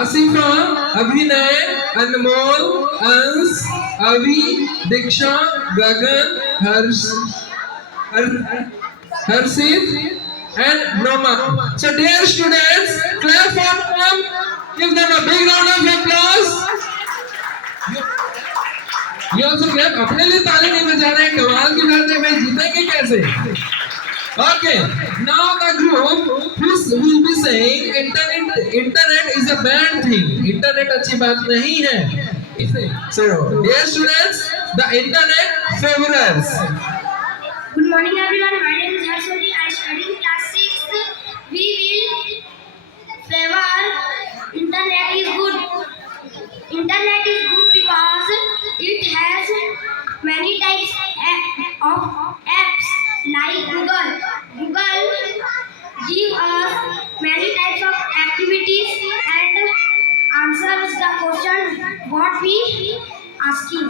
आसिफा, अभिनय, अनमोल, अंश, अभी, दीक्षा, गगन, Harshit and Noma. So dear students, clap for them. Give them a big round of applause. You also clap. अपने लिए ताली नहीं बजा रहे हैं, कमाल की बात है भाई, जीतेंगे कैसे? Okay, now the group who will be saying internet is a bad thing. Internet अच्छी बात नहीं है. So dear students, the internet favors. Good morning everyone, my name is Harshwati. I study in class 6. We will favor internet is good. Internet is good because it has many types of apps like Google. Google give us many types of activities and answers the question what we asking.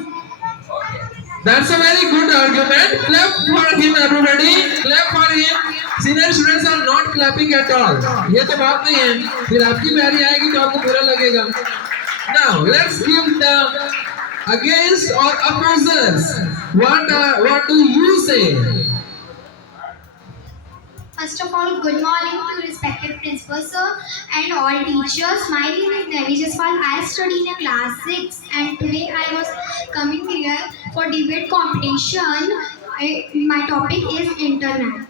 That's a very good argument. Clap for him, everybody. Clap for him. Senior students are not clapping at all. ये तो बात नहीं है. फिर आपकी बारी आएगी तो आपको बुरा लगेगा. Now let's give the against or opposers. What do you say? First of all, good morning to respected principal sir and all teachers. My name is Devi Jaswal. I study in class 6 and today I was coming here for debate competition. My topic is internet.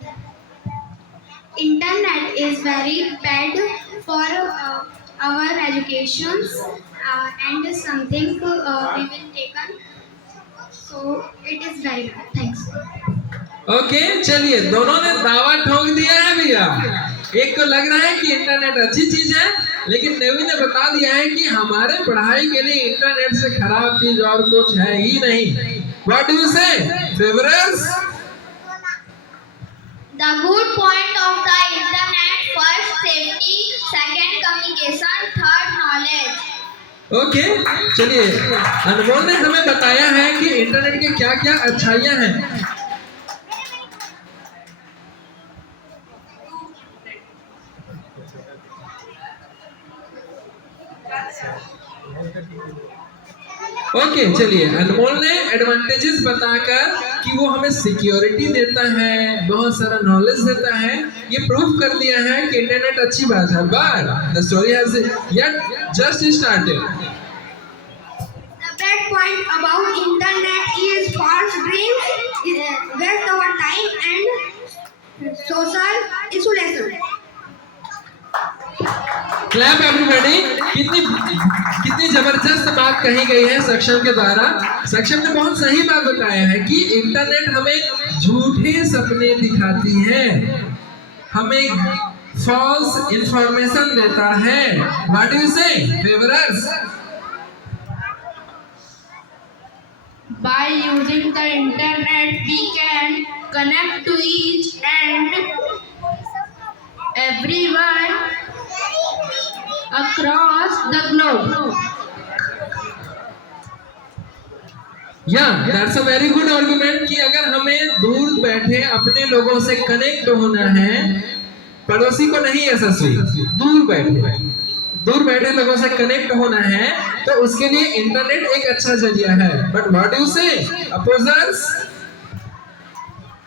Internet is very bad for our educations and something we will taken. So it is very bad. Thanks. Okay चलिए, दोनों ने दावा ठोक दिया है भैया. एक को लग रहा है कि इंटरनेट अच्छी चीज है, लेकिन नेवी ने बता दिया है कि हमारे पढ़ाई के लिए इंटरनेट से खराब चीज और कुछ है ही नहीं. व्हाट डू यू से फेवरर्स? The good point of the internet: first, safety; second, communication; third, knowledge. Okay चलिए, अनमोल ने हमें बताया है कि इंटरनेट के क्या क्या अच्छाइयां हैं. ओके चलिए, अनमोल ने एडवांटेजेस बताकर कि वो हमें सिक्योरिटी देता है, बहुत सारा नॉलेज देता है, ये प्रूव कर दिया है कि इंटरनेट अच्छी बात है. But the story has yet just started. The bad point about internet is false dreams, waste our time and social isolation. Clap everybody. कितनी जबरदस्त बात कही गई है सक्षम के द्वारा. सक्षम ने बहुत सही बात बताया है कि इंटरनेट हमें झूठे सपने दिखाती है, हमें फॉल्स इंफॉर्मेशन देता है. व्हाट डू यू से फेवरर्स? By using the internet, we can connect to each and everyone across the globe. That's a very good argument कि अगर हमें दूर बैठे अपने लोगों से कनेक्ट होना है, पड़ोसी को नहीं यशस्वी, दूर बैठे लोगों से कनेक्ट होना है, तो उसके लिए इंटरनेट एक अच्छा जरिया है. बट व्हाट डू यू से अपोजर्स?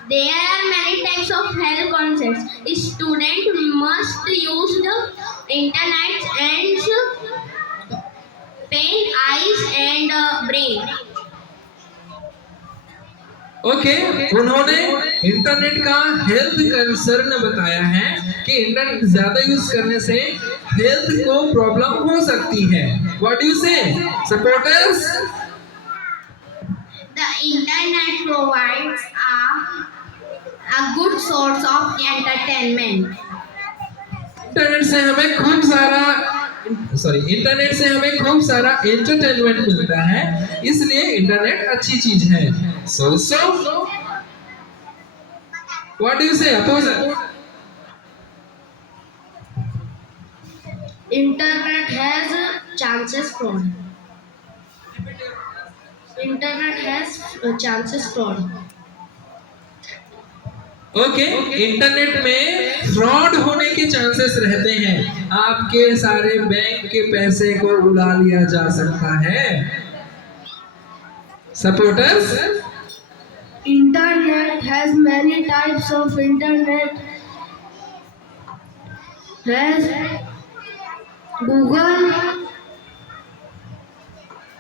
There are many types of health concepts. Students must use the internet and pain eyes and brain. Okay, उन्होंने इंटरनेट का हेल्थ कंसर्न बताया है कि इंटरनेट ज्यादा यूज करने से हेल्थ को प्रॉब्लम हो सकती है. What do you say supporters? The internet provides a good source of entertainment. Internet से हमें खूब सारा एंटरटेनमेंट मिलता है, इसलिए इंटरनेट अच्छी चीज है. So what do you say opposer? Internet has chances fraud. Internet has chances fraud. Okay, internet में फ्रॉड होने के चांसेस रहते हैं। आपके सारे बैंक के पैसे को उड़ा लिया जा सकता है। Supporters, Internet has many types of internet. Has Google,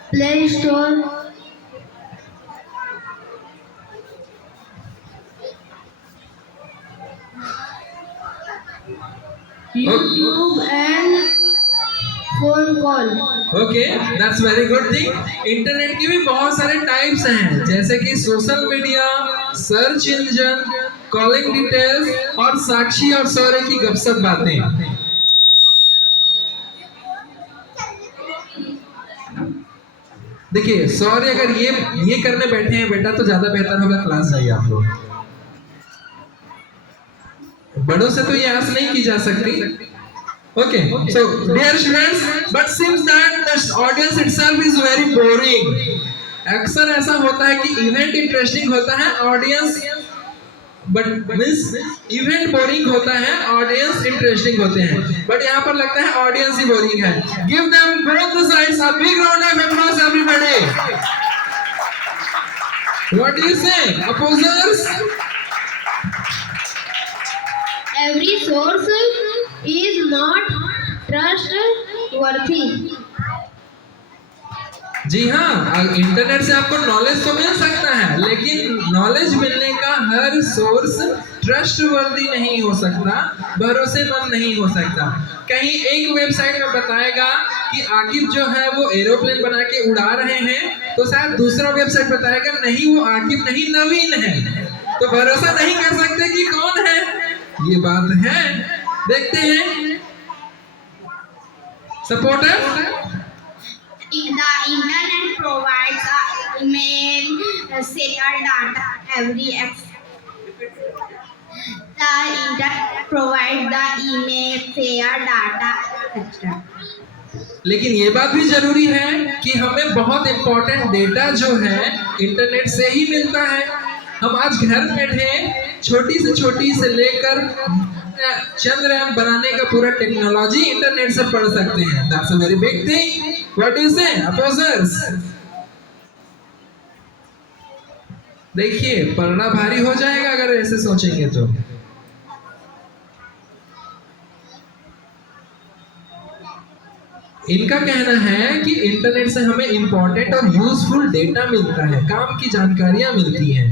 Play Store, YouTube and phone call. Okay, that's very good thing. Internet के भी बहुत सारे टाइप्स हैं, जैसे कि social media, search engine, calling details और साक्षी और सौर्य की गपशप बातें। देखिए सौर्य, अगर ये करने बैठे हैं बेटा तो ज्यादा बेहतर होगा क्लास जाइए आप लोग। बड़ों से तो ये आस नहीं की जा सकती। Okay, so dear students, but seems that the audience itself is very boring. अक्सर ऐसा होता है कि इवेंट इंटरेस्टिंग होता है, audience but means event boring होता है, ऑडियंस इंटरेस्टिंग होते हैं। बट यहाँ पर लगता है ऑडियंस ही बोरिंग है। Give them both the sides a big round of applause, everybody. What do you say, opposers? Every source is not trustworthy. जी हाँ, इंटरनेट से आपको नॉलेज तो मिल सकता है, लेकिन नॉलेज मिलने का हर सोर्स ट्रस्टवर्दी नहीं हो सकता, भरोसेमंद नहीं हो सकता। कहीं एक वेबसाइट में बताएगा कि आकिब जो है वो एरोप्लेन बना के उड़ा रहे हैं, तो शायद दूसरा वेबसाइट बताएगा नहीं वो आकिब नहीं नवीन है। तो भरोसा नहीं कर सकते कि कौन है, ये बात है। देखते हैं supporter. The internet provides email, share data, The internet provides the email, share data, etc. लेकिन ये बात भी जरूरी है कि हमें बहुत इंपॉर्टेंट डेटा जो है इंटरनेट से ही मिलता है। हम आज घर बैठे छोटी से लेकर चंद्रयान बनाने का पूरा टेक्नोलॉजी इंटरनेट से पढ़ सकते हैं। That's a very big thing. What do you say, opposers? देखिए पढ़ना भारी हो जाएगा अगर ऐसे सोचेंगे तो। इनका कहना है कि इंटरनेट से हमें इंपॉर्टेंट और यूजफुल डेटा मिलता है, काम की जानकारियां मिलती हैं।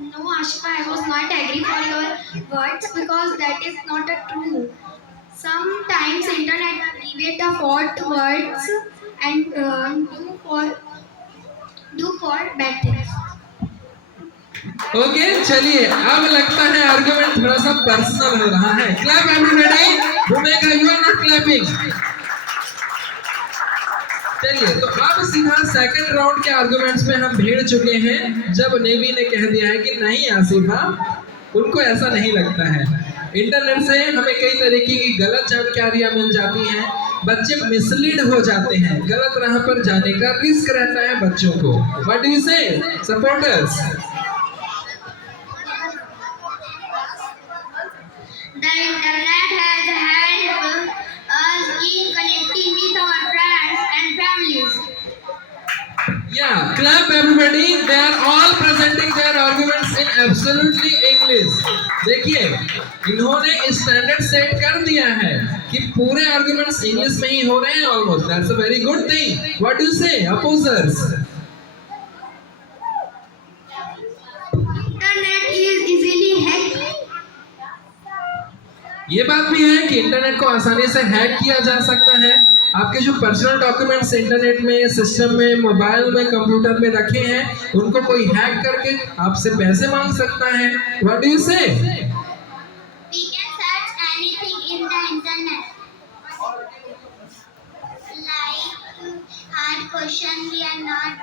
No, Ashika, I was not agree for your words because that is not a true. Sometimes internet create a fault words and do for bad things. Okay, चलिए अब लगता है आर्गुमेंट थोड़ा सा पर्सनल हो रहा है। क्लैप एवरीबॉडी, भूमिका यू आर नॉट क्लैपिंग। चलिए तो अब सीधा सेकंड राउंड के आर्गुमेंट्स में हम भिड़ चुके हैं, जब नेवी ने कह दिया है कि नहीं आसिफा, उनको ऐसा नहीं लगता है। इंटरनेट से हमें कई तरीके की गलत जानकारियां मिल जाती हैं, बच्चे मिसलीड हो जाते हैं, गलत राह पर जाने का रिस्क रहता है बच्चों को। What do you say supporters? The internet has helped us in connecting with our friends and families. Yeah, clap everybody. They are all presenting their arguments in absolutely English. देखिए इन्होंने स्टैंडर्ड सेट कर दिया है कि पूरे arguments English में ही हो रहे हैं almost. That's a very good thing. What do you से अपोजर्स? Internet is easily hacked. ये बात भी है कि इंटरनेट को आसानी से हैक किया जा सकता है। आपके जो पर्सनल डॉक्यूमेंट्स इंटरनेट में, सिस्टम में, मोबाइल में, कंप्यूटर में रखे हैं, उनको कोई हैक करके आपसे पैसे मांग सकता है। व्हाट डू यू से? We can search anything in the internet. Like hard question we are not.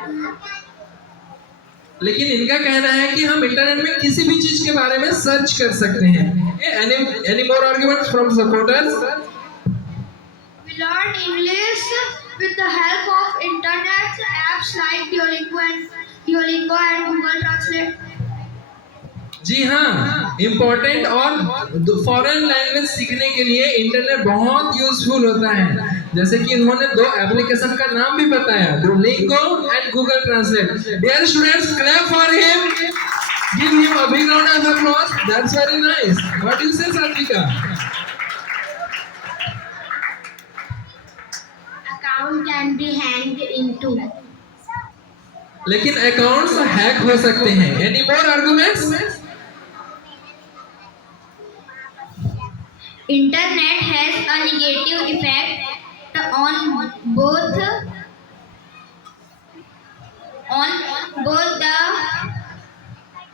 लेकिन इनका कहना है कि हम इंटरनेट में किसी भी चीज के बारे में सर्च कर सकते हैं। Any more arguments from supporters? We learn English with the help of internet apps like Duolingo and Google Translate. जी हाँ, इम्पोर्टेंट और फॉरेन लैंग्वेज सीखने के लिए इंटरनेट बहुत यूजफुल होता है। जैसे कि उन्होंने दो एप्लीकेशन का नाम भी बताया, Duolingo and Google Translate. Dear students, clap for him, give him a big round of applause. That's very nice. What do you say Satvika? Account can be hacked into. लेकिन अकाउंट्स हैक हो सकते हैं। Any more arguments? Internet has a negative effect on both the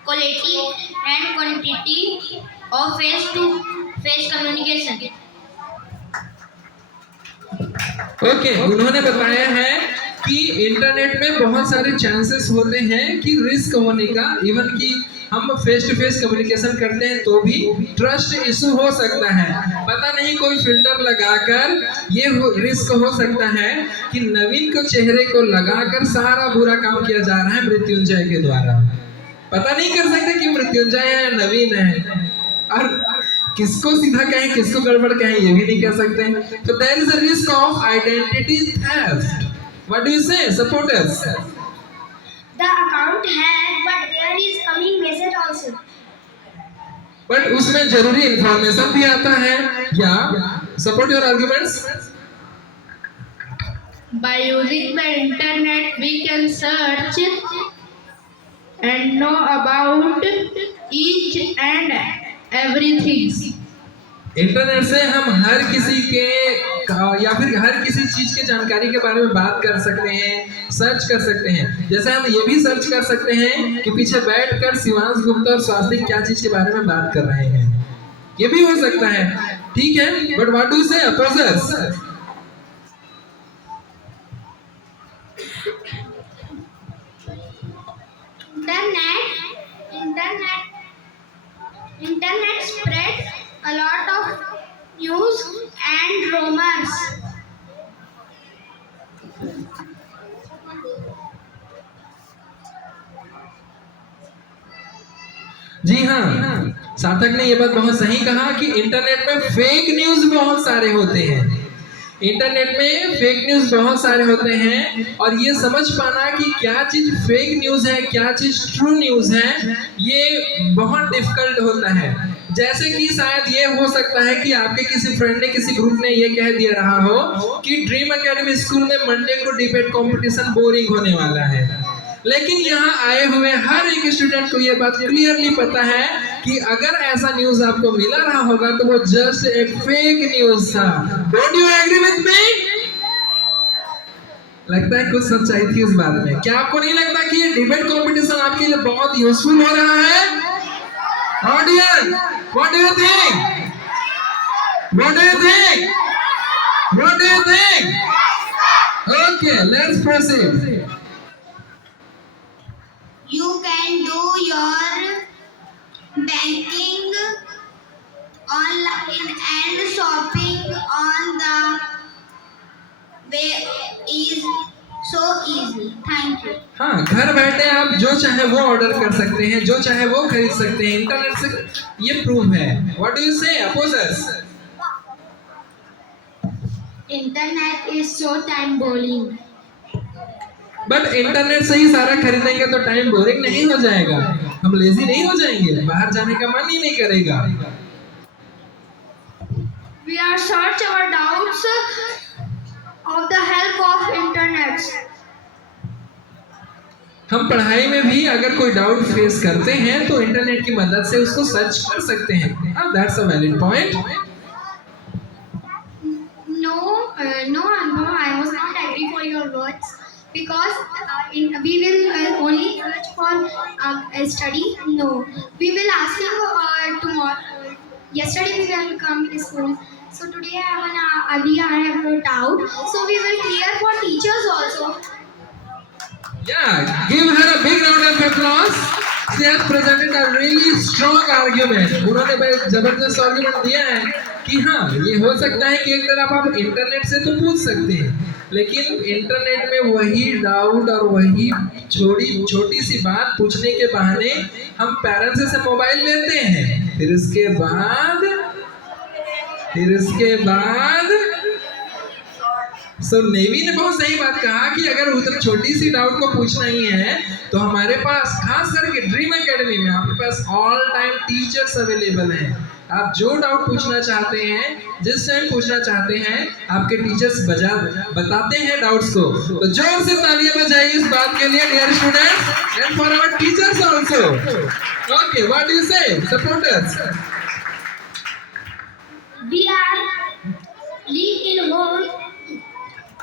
quality and quantity of face-to-face communication. Okay, उन्होंने बताया है कि internet में बहुत सारे चांसेस होते हैं कि रिस्क होने का, इवन कि हम फेस टू फेस कम्युनिकेशन करते हैं तो भी ट्रस्ट इशू हो सकता है। पता नहीं कोई फिल्टर लगाकर ये रिस्क हो सकता है कि नवीन को चेहरे को लगाकर सारा बुरा काम किया जा रहा है मृत्युंजय के द्वारा। पता नहीं कर सकते कि मृत्युंजय है या नवीन है, और किसको सीधा कहें किसको गड़बड़ कहें ये भी नहीं कह सकते। तो there is a risk of identity theft. What do you say supporters? The account hacked, but there is coming message also. But उसमें जरूरी इंफॉर्मेशन भी आता है या? Support your arguments. By using the internet, we can search and know about each and everything. Internet से हम हर किसी के या फिर हर किसी चीज के जानकारी के बारे में बात कर सकते हैं, सर्च कर सकते हैं। जैसे हम ये भी सर्च कर सकते हैं कि पीछे बैठकर शिवांश गुप्ता और स्वास्तिक क्या चीज के बारे में बात कर रहे हैं, ये भी हो सकता है। ठीक है, बट व्हाट डू यू से अपोजर्स? Internet spread a lot of news and rumors. जी हाँ, सार्थक ने ये बात बहुत सही कहा कि इंटरनेट में फेक न्यूज बहुत सारे होते हैं। इंटरनेट में फेक न्यूज बहुत सारे होते हैं, और ये समझ पाना कि क्या चीज फेक न्यूज है क्या चीज ट्रू न्यूज है, ये बहुत डिफिकल्ट होता है। जैसे कि शायद ये हो सकता है कि आपके किसी फ्रेंड ने किसी ग्रुप ने ये कह दिया रहा हो कि ड्रीम एकेडमी स्कूल में मंडे को डिबेट कंपटीशन बोरिंग होने वाला है, लेकिन यहाँ आए हुए हर एक स्टूडेंट को ये बात क्लियरली पता है कि अगर ऐसा न्यूज आपको मिला रहा होगा तो वो जस्ट एक फेक न्यूज था। Don't you agree with me? लगता है कुछ सच्चाई थी इस बात में। क्या आपको नहीं लगता कि ये डिबेट कंपटीशन आपके लिए बहुत यूजफुल हो रहा है? Audience, what do you think? What do you think? What do you think? Okay, let's proceed. You can do your banking online and shopping on the way is so easy. Thank you. हाँ, घर बैठे आप जो चाहे वो order कर सकते हैं, जो चाहे वो खरीद सकते हैं। इंटरनेट से ये प्रूव है। व्हाट डू यू से अपोजर्स? Internet is so time boring. But internet से ही सारा खरीदेंगे तो टाइम बोरिंग नहीं हो जाएगा, हम लेजी नहीं हो जाएंगे, बाहर जाने का मन ही नहीं करेगा। We are search our doubts of the help of internet. हम पढ़ाई में भी अगर कोई डाउट फेस करते हैं तो इंटरनेट की मदद से उसको सर्च कर सकते हैं। That's a valid point. No, I was not agree for your words because we will only search for study. No, we will ask you tomorrow. Yesterday we will come to school. So today I have a doubt. So we will clear for teachers also. Yeah, give her a big round of applause. She has presented a really strong argument. उन्होंने जबरदस्त argument दिया है कि हाँ, ये हो सकता है कि एक तरफ आप इंटरनेट से तो पूछ सकते हैं, लेकिन इंटरनेट में वही डाउट और वही छोटी सी बात पूछने के बहाने हम पेरेंट्स से मोबाइल लेते हैं। फिर इसके बाद नेवी ने बहुत सही बात कहा कि अगर उधर छोटी सी डाउट को पूछना ही है तो हमारे पास खास करके ड्रीम एकेडमी में आपके पास ऑल टाइम टीचर्स अवेलेबल हैं। आप जो डाउट पूछना चाहते हैं, जिस टाइम पूछना चाहते हैं, आपके टीचर्स बताते हैं डाउट्स को। तो जोर से तालियां बजाइए इस बात के लिए dear students and for our teachers also. Okay, what do you say supporters? We are live in home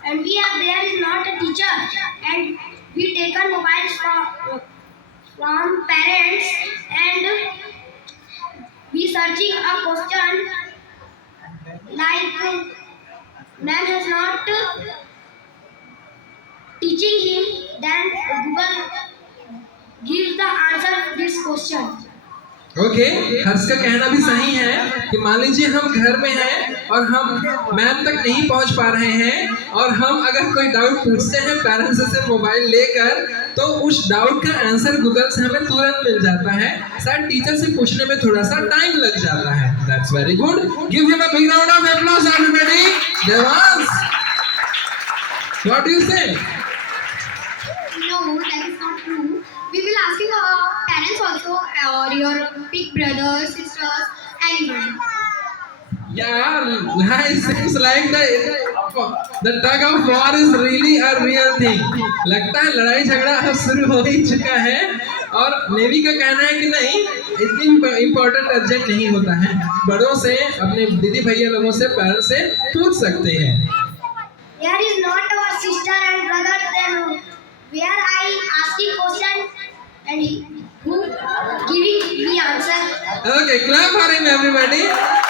and there is not a teacher and we take our mobiles from parents and we searching a question like man has not teaching him, then Google gives the answer to this question. Okay, Harsh का कहना भी सही है कि मान लीजिए हम घर में हैं और हम मैथ तक नहीं पहुंच पा रहे हैं और हम अगर कोई डाउट पूछते हैं पेरेंट्स से मोबाइल लेकर, तो उस डाउट का आंसर गूगल से हमें तुरंत मिल जाता है। शायद टीचर से पूछने में थोड़ा सा टाइम लग जाता है। That's very good, give him a big round of applause everybody. Devansh, what do you से? No, that is not true. We will asking our parents also, or your big brothers, sisters, anyone. Yeah, it seems like the tug of war is really a real thing. लगता है लड़ाई झगड़ा अब शुरू हो ही चुका है और नेवी का कहना है कि नहीं, इतनी इम्पोर्टेंट अर्जेंट नहीं होता है। बड़ों से, अपने दीदी भैया लोगों से, पेरेंट्स से पूछ सकते हैं। There is not our sister and brother, then where I asking question and who giving me answer. Okay, clap for him everybody.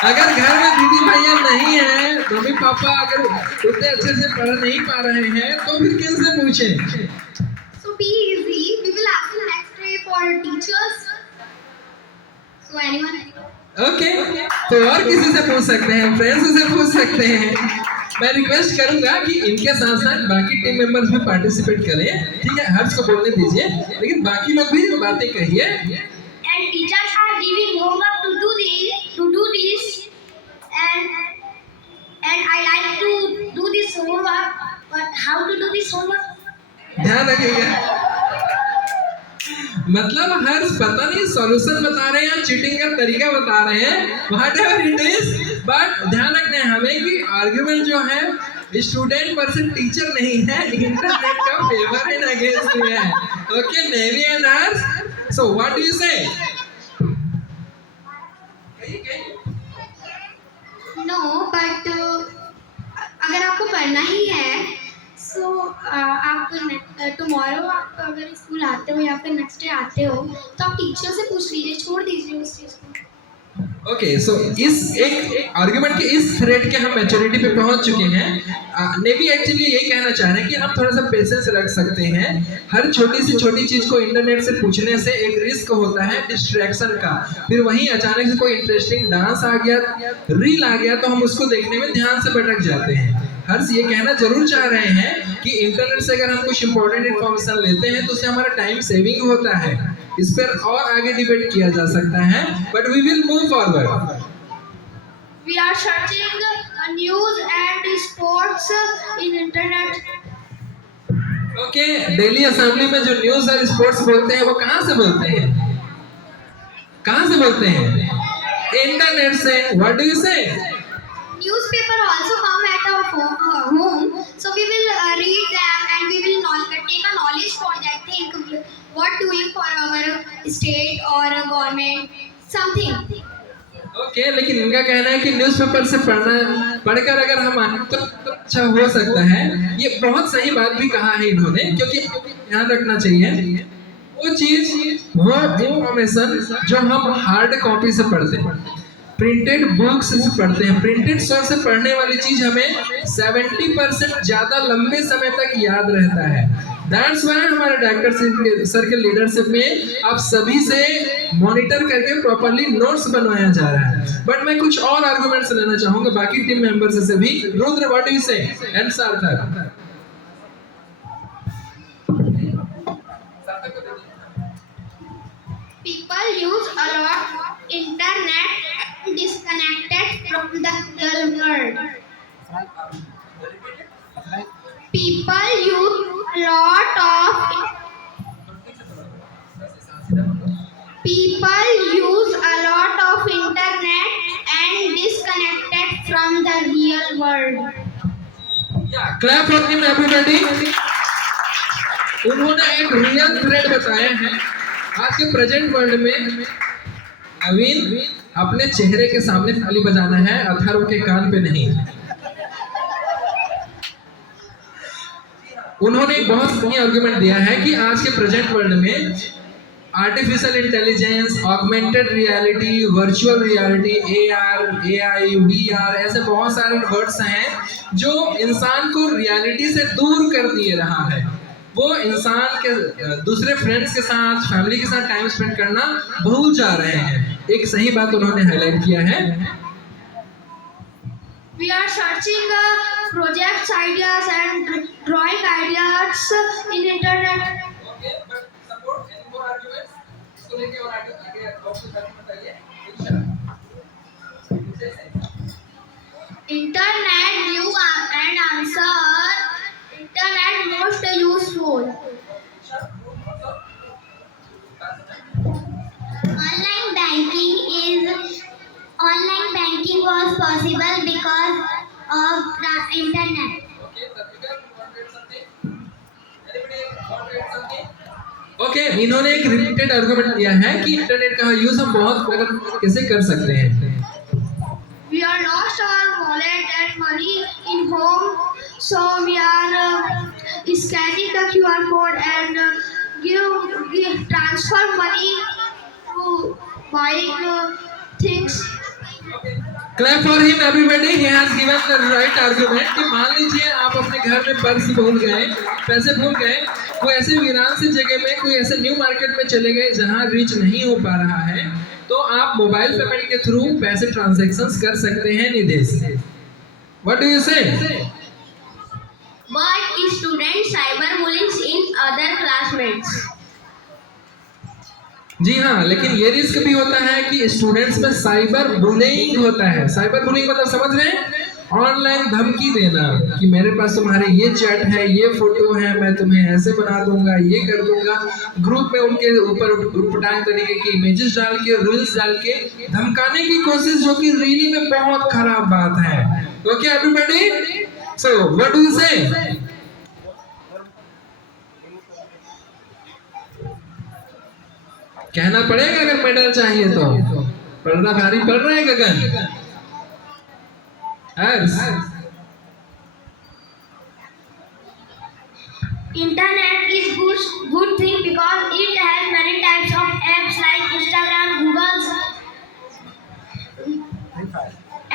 अगर घर में दीदी भैया नहीं है, मम्मी पापा अगर उतने अच्छे से पढ़ नहीं पा रहे हैं, तो फिर किनसे पूछें? So be easy. We will ask you next day for teachers. So anyone? Okay, तो और किसी से पूछ सकते हैं, फ्रेंड्स से पूछ सकते हैं। मैं रिक्वेस्ट करूंगा कि इनके साथ साथ बाकी टीम मेंबर्स भी पार्टिसिपेट करें। ठीक है, हर्ष को बोलने दीजिए, लेकिन बाकी लोग भी बातें कहिए। And teachers are giving homework to do this, and I like to do this homework. But how to do this homework? ध्यान रखिएगा, मतलब हर्ष पता नहीं सॉल्यूशन बता रहे हैं या चीटिंग का तरीका बता रहे हैं, व्हाटएवर इट इज, बट ध्यान रखना है हमें कि आर्गुमेंट जो है स्टूडेंट वर्सेस टीचर नहीं है, इंटरनेट का फेवर इन अगेंस्ट में है। Okay, navy and Harsh, so what do you से? No, but अगर आपको पढ़ना ही है, so आप टुमारो आप अगर स्कूल आते हो या फिर नेक्स्ट डे आते हो, तो आप टीचर से पूछ लीजिए, छोड़ दीजिए उस चीज़ को। ओके, सो इस एक आर्गुमेंट के इस थ्रेड के हम मैच्योरिटी पे पहुंच चुके हैं। नेवी एक्चुअली यही कहना चाह रहे हैं कि हम थोड़ा सा पेशेंस रख सकते हैं। हर छोटी से छोटी चीज को इंटरनेट से पूछने से एक रिस्क होता है डिस्ट्रैक्शन का। फिर वहीं अचानक से कोई इंटरेस्टिंग डांस आ गया, रील आ गया, तो हम उसको देखने में ध्यान से भटक जाते हैं। हर्ष ये कहना जरूर चाह रहे हैं कि इंटरनेट से अगर हम कुछ इंपॉर्टेंट इन्फॉर्मेशन लेते हैं तो उससे हमारा टाइम सेविंग होता है। इस पर और आगे डिबेट किया जा सकता है, but we will move forward. We are searching news and sports in internet. Okay, Delhi assembly में जो न्यूज और स्पोर्ट्स बोलते हैं वो कहाँ से बोलते हैं? कहाँ से बोलते हैं? इंटरनेट से। व्हाट डू यू से? Newspaper also come at our home, so we will read them and we will take a knowledge for that thing, what doing for our state or government, something. Okay, लेकिन इनका कहना है कि newspaper से पढ़कर अगर हम तो अच्छा हो सकता है। ये बहुत सही बात भी कहा है इन्होंने, क्योंकि ध्यान रखना चाहिए वो चीज, वो इंफॉर्मेशन जो हम हार्ड कॉपी से पढ़ते हैं, प्रिंटेड बुक्स से पढ़ते हैं, प्रिंटेड सोर्स से पढ़ने वाली चीज हमें 70% ज्यादा लंबे समय तक याद रहता है। दैट्स व्हाई हमारे डायरेक्टर सर के लीडरशिप में आप सभी से मॉनिटर करके प्रॉपर्ली नोट्स बनवाया जा रहा है। बट मैं कुछ और आर्गुमेंट्स लेना चाहूंगा बाकी टीम मेंबर्स से भी। रुद्र, व्हाट डू यू से? एंड सार्थक। People use a lot of internet disconnected from the real world. People use a lot of internet and disconnected from the real world. Yeah, clap for him everybody. उन्होंने एक real thread बताया है। आज के present world में नवीन अपने चेहरे के सामने ताली बजाना है, अथर्व के कान पे नहीं। उन्होंने एक बहुत सही आर्गुमेंट दिया है कि आज के प्रेजेंट वर्ल्ड में artificial intelligence, augmented reality, virtual reality, AR, AI, VR, ऐसे बहुत सारे वर्ड्स हैं जो इंसान को रियलिटी से दूर कर दिए रहा है। वो इंसान के दूसरे फ्रेंड्स के साथ, फैमिली के साथ टाइम स्पेंड करना भूल जा रहे हैं। एक सही बात उन्होंने हाईलाइट किया है। We are searching projects ideas and drawing ideas in internet. Okay, but support any more arguments? इसको लेके और आगे आपको बताइए। Internet view and answer. Internet most useful. Online banking was possible because of the internet. Okay, Tatvika, you want to add something? Anybody want to add something? Okay, इन्होंने एक repeated argument दिया है कि इंटरनेट का use हम बहुत कैसे कर सकते हैं। We are lost our wallet and money in home, so we are scanning the QR code and give transfer money to buying things. Clap for him everybody. He has given the right argument कि मान लीजिए आप अपने घर में purse भूल गए, पैसे भूल गए, कोई ऐसे वीरान सी जगह में, कोई ऐसे न्यू मार्केट में चले गए जहां रीच नहीं हो पा रहा है, तो आप मोबाइल पेमेंट के थ्रू पैसे ट्रांजैक्शंस कर सकते हैं निदेश। What do you say? But students cyberbullying in other classmates. जी हाँ, लेकिन ये रिस्क भी होता है कि स्टूडेंट्स में साइबर बुलिंग होता है। साइबर बुलिंग मतलब समझ रहे हैं? ऑनलाइन धमकी देना कि मेरे पास तुम्हारे ये चैट है, ये फोटो है, मैं तुम्हें ऐसे बना दूंगा, ये कर दूंगा। ग्रुप में उनके ऊपर उटपटांग तरीके की इमेजेस डाल के, रील्स डाल के धमकाने की कोशिश, जो कि रियली में बहुत खराब बात है। Okay everybody, so what do you से? कहना पड़ेगा अगर मेडल चाहिए तो। पढ़ना भारी पड़ रहा है गगन। Internet is good thing because it has many types of apps like Instagram, Google,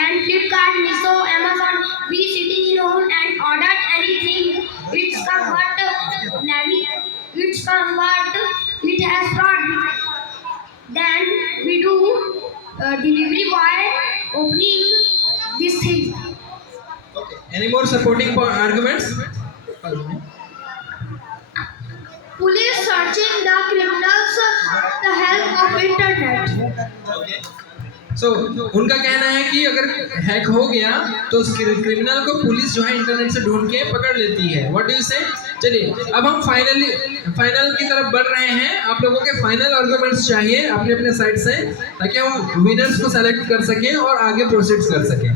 and Flipkart, Meesho, Amazon. We sitting in home and order anything. It's come but it has fraud. Then we do delivery boy opening this thing. Okay. Any more supporting arguments? Police searching the criminals with the help of internet. Okay. So, उनका कहना है कि अगर hack हो गया तो उस criminal को पुलिस जो है इंटरनेट से ढूंढ के पकड़ लेती है। व्हाट डू यू से? चलिए अब हम फाइनल की तरफ बढ़ रहे हैं। आप लोगों के फाइनल आर्गुमेंट्स चाहिए अपने अपने साइड से, ताकि हम विनर्स को सेलेक्ट कर सकें और आगे प्रोसीड कर सकें।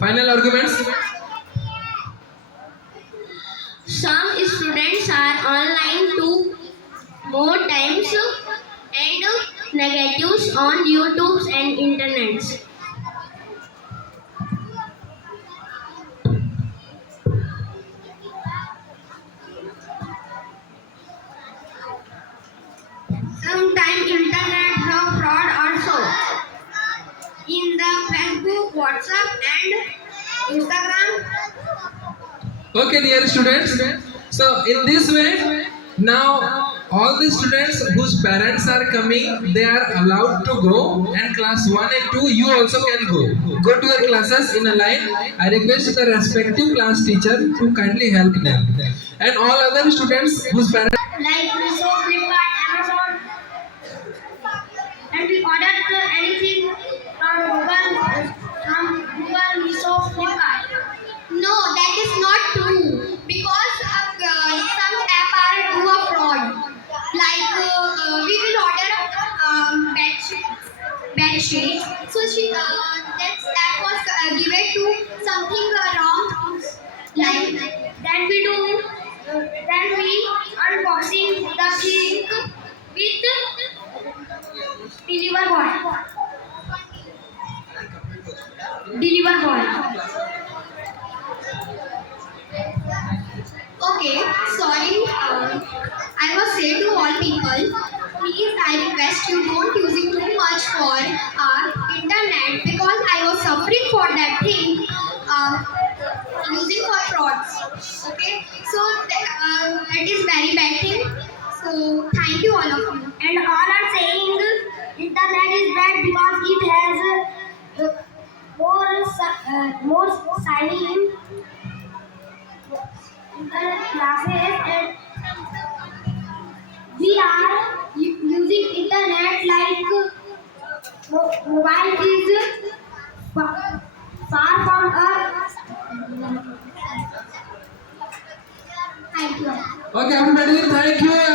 Final arguments. Some students are online too more times and negatives on YouTube and internet. Sometimes internet have fraud also in the Facebook, WhatsApp and Instagram. Okay, dear students. So in this way, now all the students whose parents are coming, they are allowed to go, and class 1 and 2 you also can go. Go to your classes in a line. I request the respective class teacher to kindly help them. And all other students whose parents like Meesho, Flipkart, Amazon, and we ordered anything from Google, Meesho, Flipkart. No, that is not true because some app are do a fraud. Like we will order bed sheets. So that app was given to something wrong. Like Then we unboxing the thing with deliver boy. Deliver boy. okay, sorry. I was say to all people, please I request you don't using too much for internet because I was suffering for that thing. Using for frauds. Okay, so it is very bad thing. So thank you all of you. And all are saying internet is bad because it has more signing internet classes, and we are using internet like mobile is far from us. Thank you. Okay, everybody, thank you.